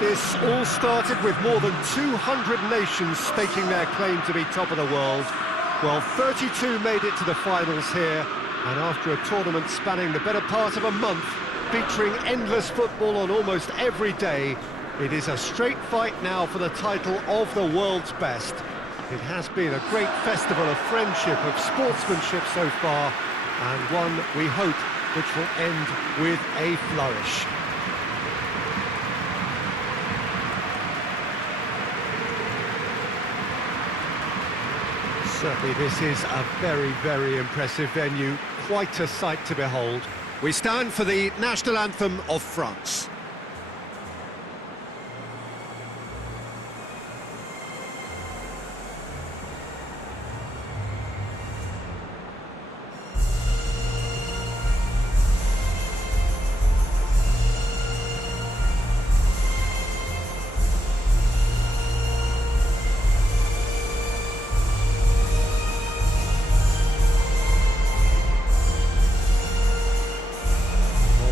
This all started with more than 200 nations staking their claim to be top of the world. Well, 32 made it to the finals here, and after a tournament spanning the better part of a month, featuring endless football on almost every day, it is a straight fight now for the title of the world's best. It has been a great festival of friendship, of sportsmanship so far, and one, we hope, which will end with a flourish. Certainly this is a very, very impressive venue, quite a sight to behold. We stand for the national anthem of France.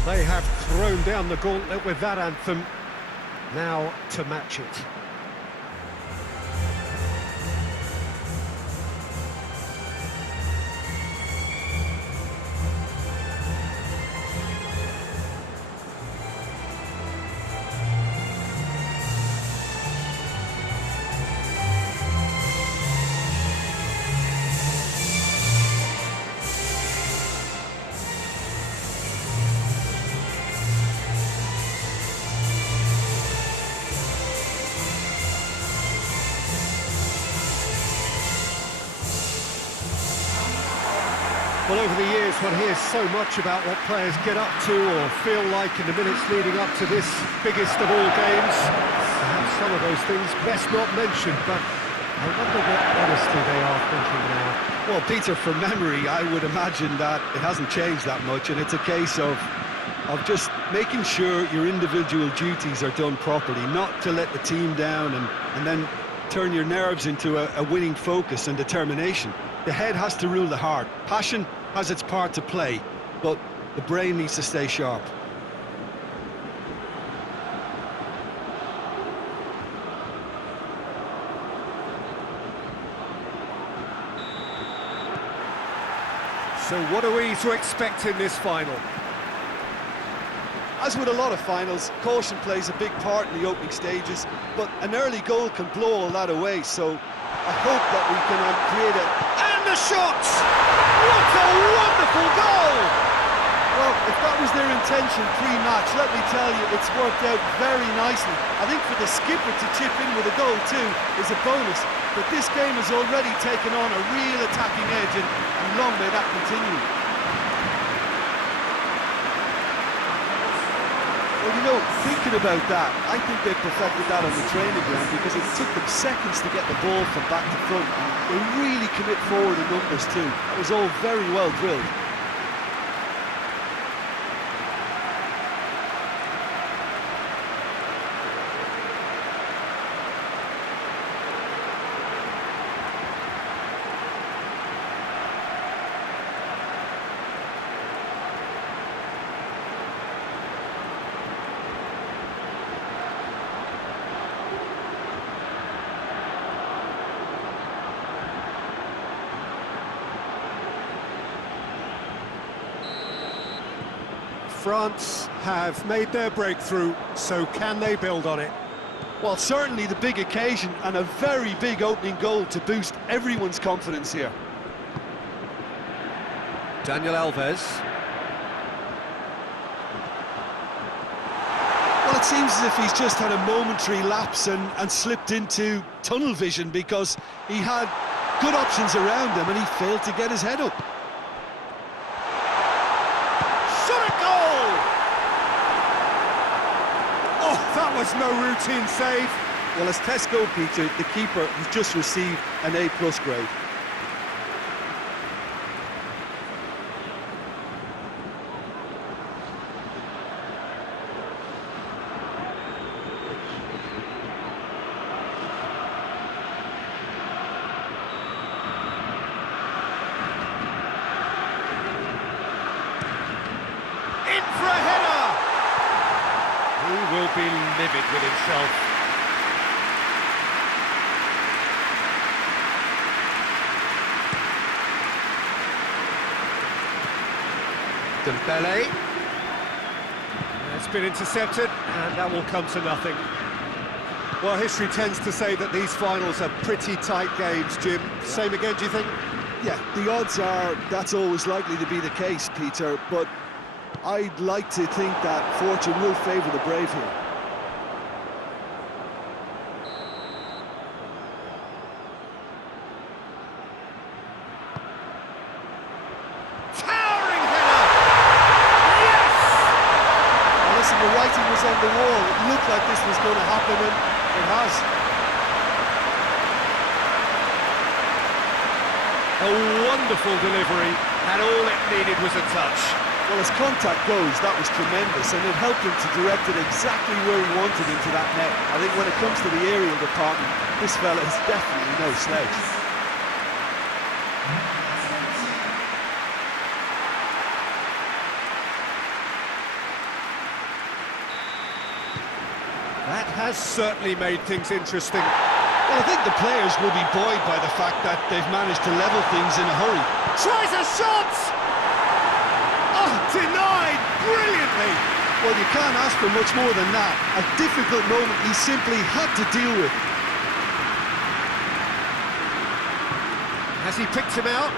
They have thrown down the gauntlet with that anthem. Now to match it. Well, over the years, one hears so much about what players get up to or feel like in the minutes leading up to this biggest of all games. Perhaps some of those things best not mentioned, but I wonder what honestly they are thinking now. Well, Peter, from memory, I would imagine that it hasn't changed that much, and it's a case of just making sure your individual duties are done properly, not to let the team down and then turn your nerves into a winning focus and determination. The head has to rule the heart. Passion has its part to play, but the brain needs to stay sharp. So what are we to expect in this final? As with a lot of finals, caution plays a big part in the opening stages, but an early goal can blow all that away, so I hope that we can create a... And the shots! What a wonderful goal! Well, if that was their intention pre-match, let me tell you, it's worked out very nicely. I think for the skipper to chip in with a goal too is a bonus, but this game has already taken on a real attacking edge, and long may that continue. Well, you know, thinking about that, I think they perfected that on the training ground because it took them seconds to get the ball from back to front. They really commit forward in numbers too. That was all very well drilled. France have made their breakthrough, so can they build on it? Well, certainly the big occasion and a very big opening goal to boost everyone's confidence here. Daniel Alves. Well, it seems as if he's just had a momentary lapse and slipped into tunnel vision because he had good options around him and he failed to get his head up. That was no routine save. Well, as test goalkeeper, the keeper has just received an A+ grade. In for a header! He will be livid. it with himself. Dembele. It's been intercepted, and that will come to nothing. Well, history tends to say that these finals are pretty tight games, Jim. Same again, do you think? Yeah, the odds are that's always likely to be the case, Peter, but I'd like to think that fortune will favour the brave here. Towering header! Yes! Well, listen, the writing was on the wall. It looked like this was going to happen, and it has. A wonderful delivery, and all it needed was a touch. Well, as contact goes, that was tremendous, and it helped him to direct it exactly where he wanted into that net. I think when it comes to the aerial department, this fella is definitely no slouch. That has certainly made things interesting. Well, I think the players will be buoyed by the fact that they've managed to level things in a hurry. Tries a shot! Oh, denied brilliantly! Well, you can't ask for much more than that. A difficult moment he simply had to deal with. Has he picked him out?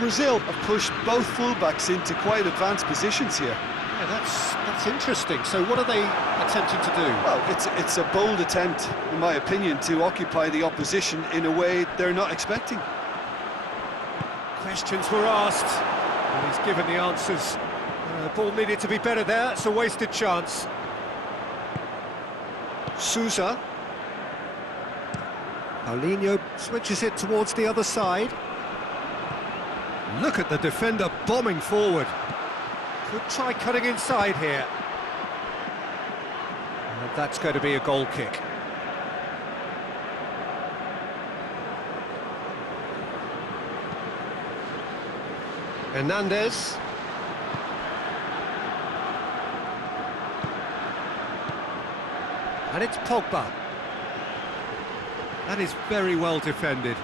Brazil have pushed both fullbacks into quite advanced positions here. Yeah, that's interesting. So what are they attempting to do? Well, it's a bold attempt, in my opinion, to occupy the opposition in a way they're not expecting. Questions were asked, and he's given the answers. Ball needed to be better there. It's a wasted chance. Sousa. Paulinho switches it towards the other side. Look at the defender bombing forward. Could try cutting inside here. And that's going to be a goal kick. Hernandez. And it's Pogba. That is very well defended.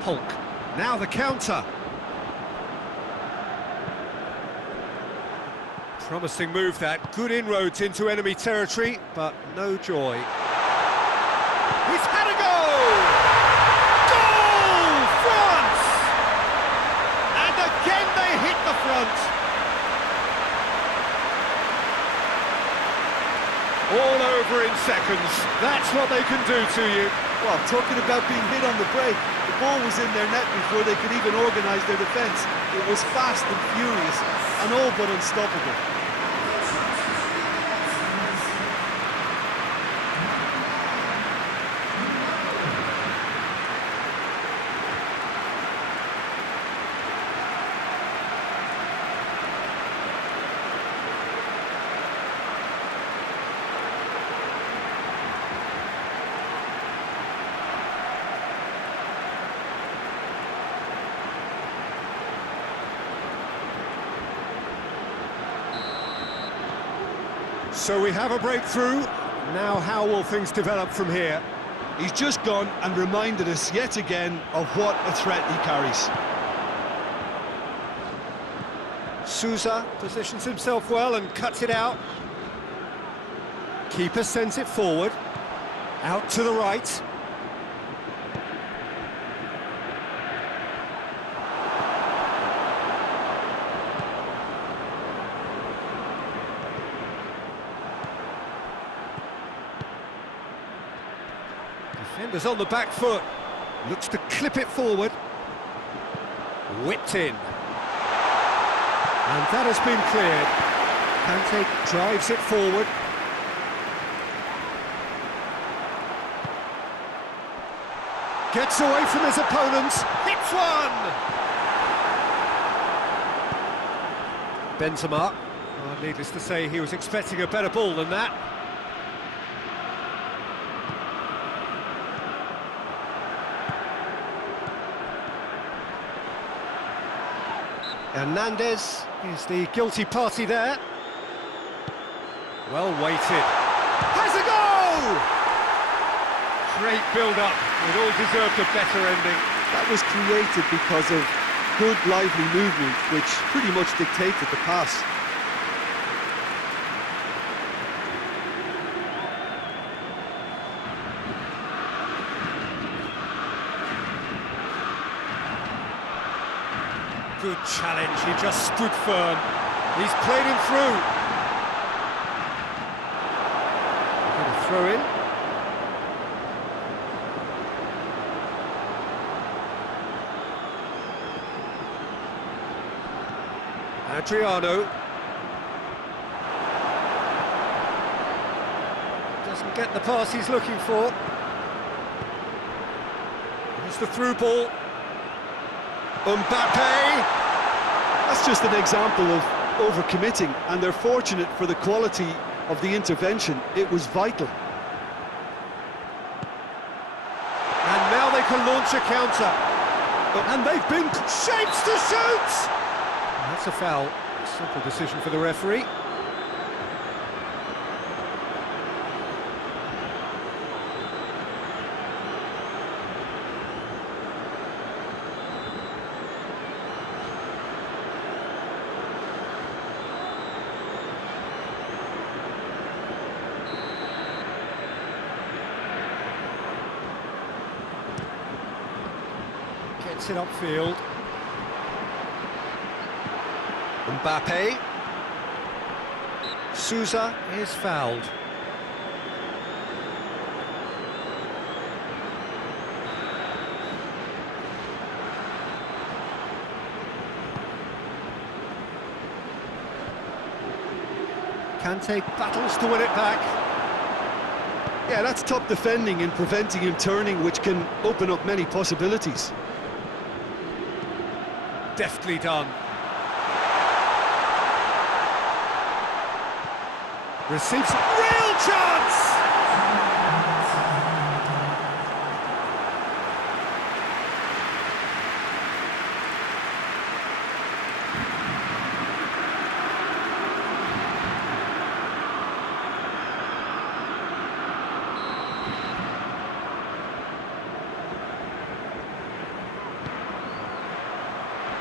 Hulk. Now the counter. Promising move that. Good inroads into enemy territory, but no joy. He's had a goal! Goal! France! And again they hit the front. All over in seconds. That's what they can do to you. Well, talking about being hit on the break, the ball was in their net before they could even organise their defence. It was fast and furious, and all but unstoppable. So we have a breakthrough. Now how will things develop from here? He's just gone and reminded us yet again of what a threat he carries. Sousa positions himself well and cuts it out. Keeper sends it forward. Out to the right. Defender's on the back foot. Looks to clip it forward. Whipped in. And that has been cleared. Kante drives it forward. Gets away from his opponents. Hits one! Benzema. Oh, needless to say, he was expecting a better ball than that. Hernandez is the guilty party there. Well weighted. Has a goal! Great build-up. It all deserved a better ending. That was created because of good, lively movement, which pretty much dictated the pass. Good challenge, he just stood firm. He's played him through. Gonna throw in. Adriano. Doesn't get the pass he's looking for. Here's the through ball. Mbappe! That's just an example of overcommitting, and they're fortunate for the quality of the intervention. It was vital. And now they can launch a counter. And they've been shapes to shoot! That's a foul. Simple decision for the referee. Gets it upfield. Mbappe. Sousa is fouled. Kante battles to win it back. Yeah, that's top defending and preventing him turning, which can open up many possibilities. Deftly done. Receives real chance!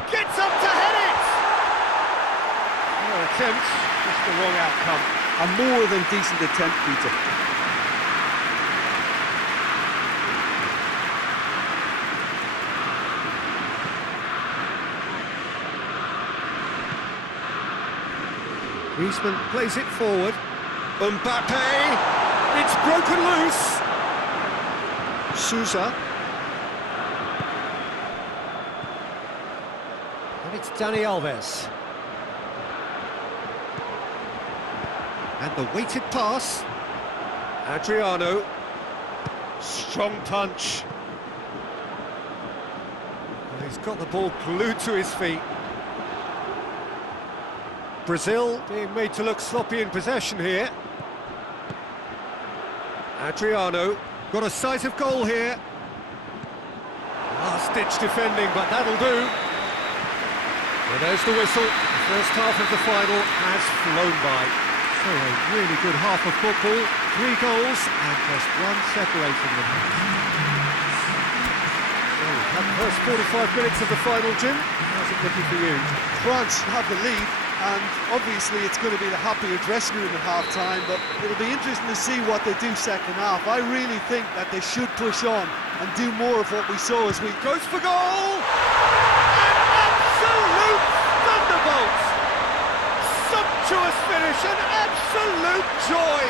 Gets up to head it! No attempt, just the wrong outcome. A more than decent attempt, Peter. Griezmann plays it forward. Mbappe! It's broken loose! Sousa. And it's Dani Alves. And the weighted pass. Adriano. Strong punch. And he's got the ball glued to his feet. Brazil being made to look sloppy in possession here. Adriano. Got a sight of goal here. Last-ditch defending, but that'll do. Well, there's the whistle. The first half of the final has flown by. So a really good half of football, 3 goals and just one separating them. So, that first 45 minutes of the final, Jim, how's it looking for you? France have the lead, and obviously it's going to be the happier dressing room at half-time, but it'll be interesting to see what they do second half. I really think that they should push on and do more of what we saw as we... Goes for goal! An absolute thunderbolt! Sumptuous finish, an absolute joy!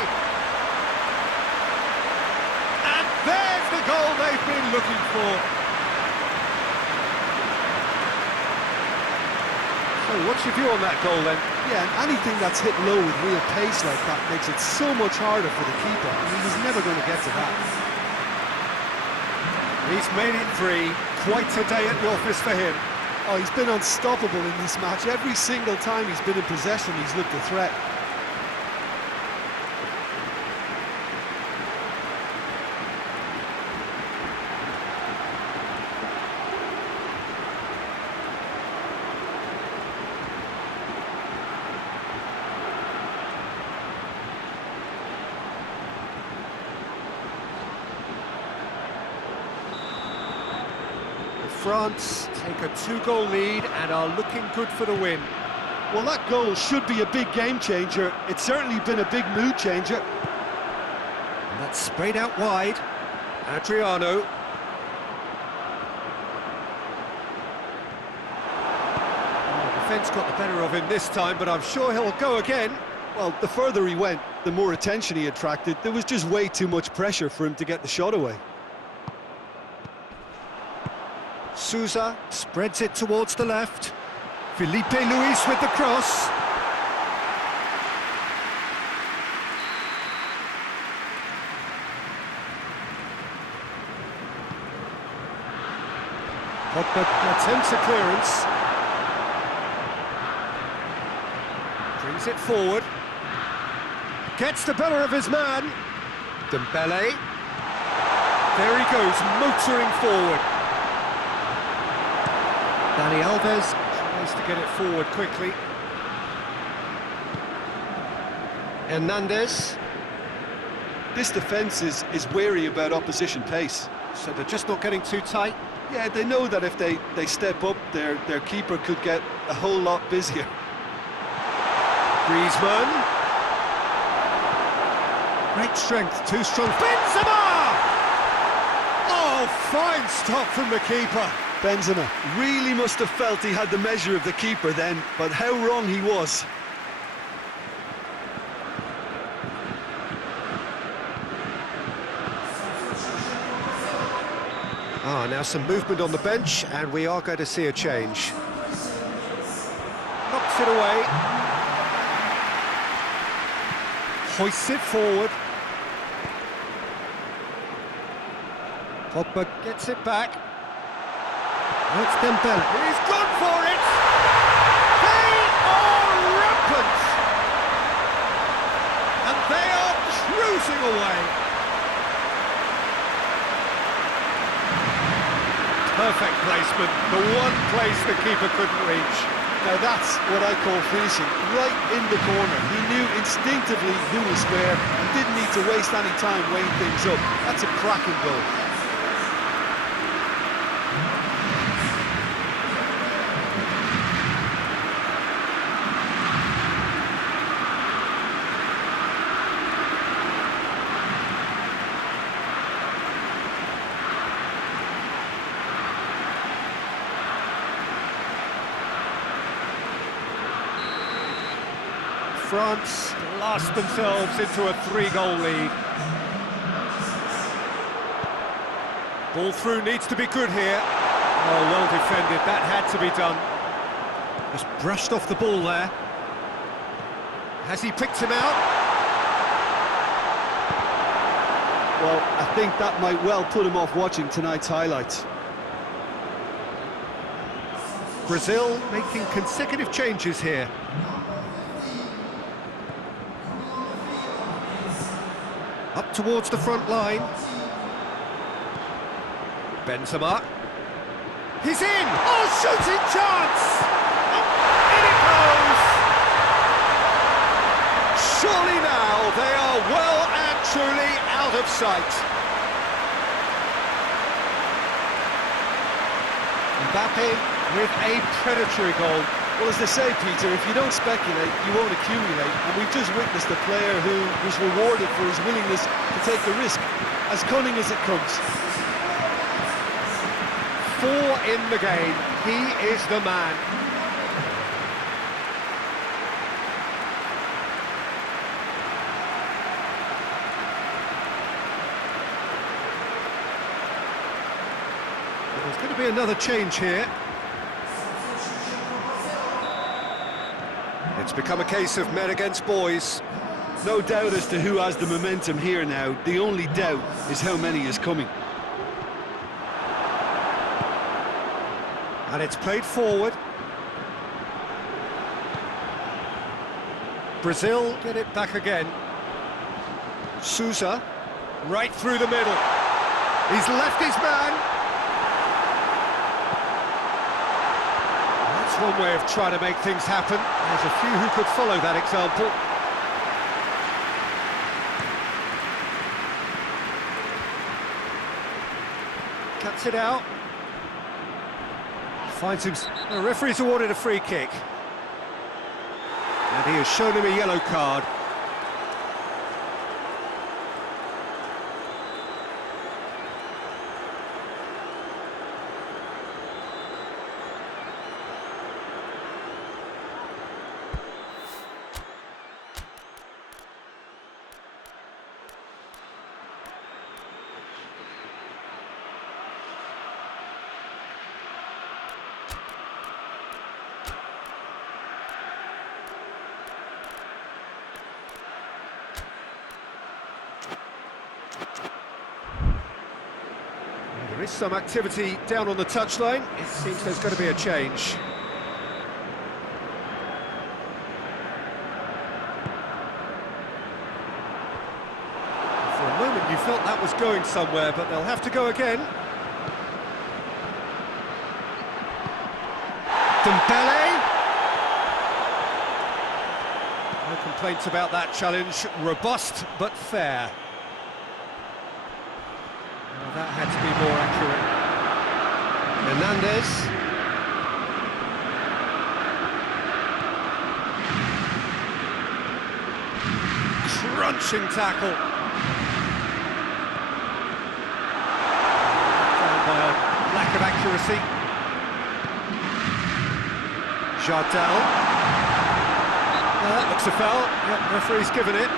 And there's the goal they've been looking for. So what's your view on that goal then? Yeah, and anything that's hit low with real pace like that makes it so much harder for the keeper. I mean, he's never going to get to that. He's made it 3. Quite a day at the office for him. Oh, he's been unstoppable in this match. Every single time he's been in possession, he's looked a threat. France take a 2-goal lead and are looking good for the win. Well, that goal should be a big game changer. It's certainly been a big mood changer. And that's sprayed out wide. Adriano. The defence got the better of him this time, but I'm sure he'll go again. Well, the further he went, the more attention he attracted. There was just way too much pressure for him to get the shot away. Sousa spreads it towards the left. Felipe Luis with the cross. Pogba attempts a clearance. Brings it forward. Gets the better of his man. Dembele. There he goes, motoring forward. Dani Alves tries to get it forward quickly. Hernandez. This defence is wary about opposition pace. So they're just not getting too tight. Yeah, they know that if they step up, their keeper could get a whole lot busier. Griezmann. Great strength, too strong. Benzema! Oh, fine stop from the keeper. Benzema really must have felt he had the measure of the keeper then, but how wrong he was. Now some movement on the bench, and we are going to see a change. Knocks it away. Hoists it forward. Pogba gets it back. Now it's Dembele. He's gone for it! They are rampant! And they are cruising away. Perfect placement, the one place the keeper couldn't reach. Now that's what I call finishing, right in the corner. He knew instinctively who was spare and didn't need to waste any time weighing things up. That's a cracking goal. France blast themselves into a 3-goal lead. Ball through needs to be good here. Oh, well defended, that had to be done. Just brushed off the ball there. Has he picked him out? Well, I think that might well put him off watching tonight's highlights. Brazil making consecutive changes here. Up towards the front line. Benzema. He's in! Oh, shooting chance! In it goes! Surely now they are well and truly out of sight. Mbappe with a predatory goal. Well, as they say, Peter, if you don't speculate, you won't accumulate. And we've just witnessed a player who was rewarded for his willingness to take the risk, as cunning as it comes. 4 in the game. He is the man. There's going to be another change here. It's become a case of men against boys. No doubt as to who has the momentum here now. The only doubt is how many is coming. And it's played forward. Brazil get it back again. Sousa, right through the middle. He's left his man. That's one way of trying to make things happen. There's a few who could follow that example. Cuts it out. finds him. The referee's awarded a free kick. And he has shown him a yellow card. There is some activity down on the touchline. It seems there's going to be a change. For a moment you felt that was going somewhere, but they'll have to go again. Dembele. No complaints about that challenge. Robust but fair. Well, that had to be more accurate. Hernandez. Crunching tackle. Down by a lack of accuracy. Jardel. That looks a foul. Yep, referee's given it.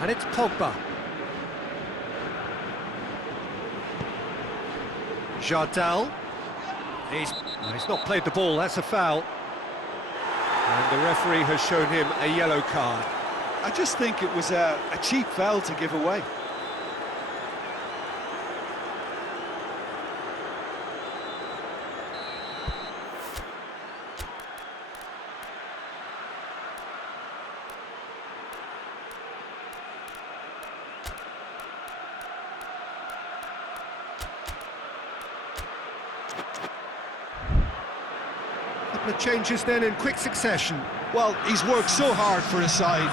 And it's Pogba. Jardel. He's not played the ball, that's a foul. And the referee has shown him a yellow card. I just think it was a cheap foul to give away. Couple of changes then in quick succession. Well, he's worked so hard for his side,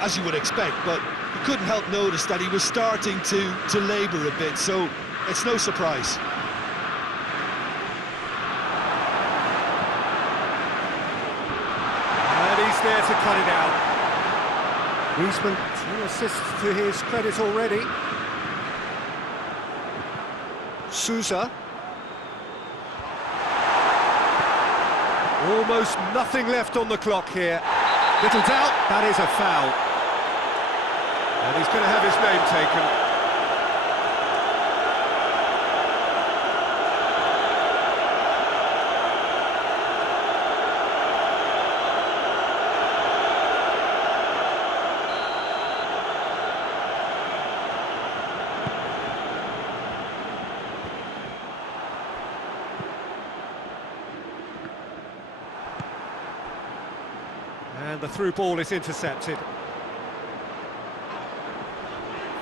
as you would expect, but you couldn't help notice that he was starting to labour a bit, so it's no surprise. And he's there to cut it out. Griezmann, 2 assists to his credit already. Sousa. Almost nothing left on the clock here. Little doubt, that is a foul. And he's going to have his name taken. And the through ball is intercepted.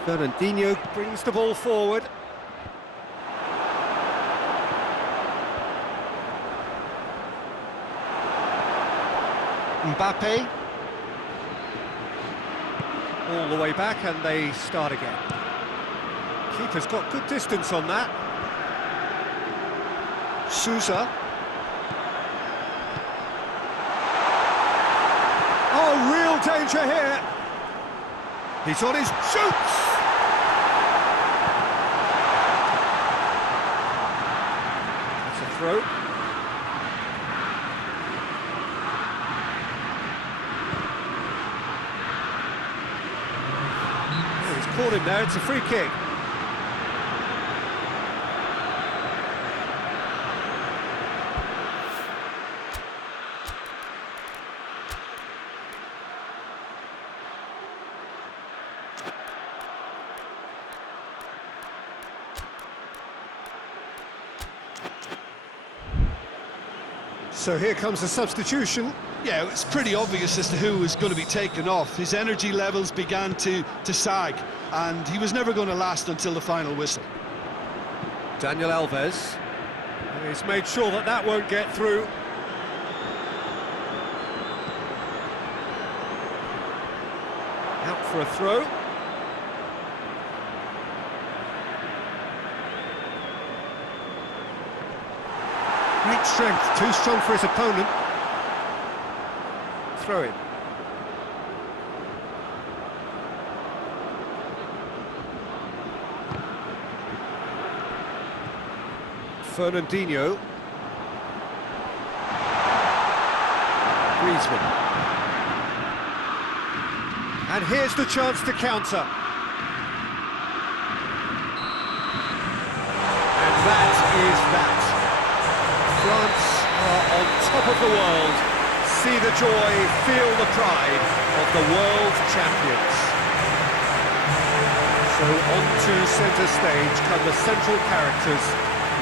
Fernandinho brings the ball forward. Mbappe. All the way back and they start again. Keeper's got good distance on that. Sousa. Oh, real danger here. He's on his shoots. That's a throw. Oh, he's caught him there. It's a free kick. So here comes the substitution. Yeah, it's pretty obvious as to who was going to be taken off. His energy levels began to sag, and he was never going to last until the final whistle. Daniel Alves. He's made sure that that won't get through. Out for a throw. Great strength, too strong for his opponent. Throw in. Fernandinho. Griezmann. And here's the chance to counter. And that is that. France are on top of the world. See the joy, feel the pride of the world champions. So on to centre stage come the central characters,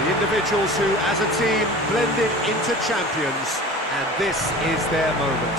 the individuals who, as a team, blended into champions, and this is their moment.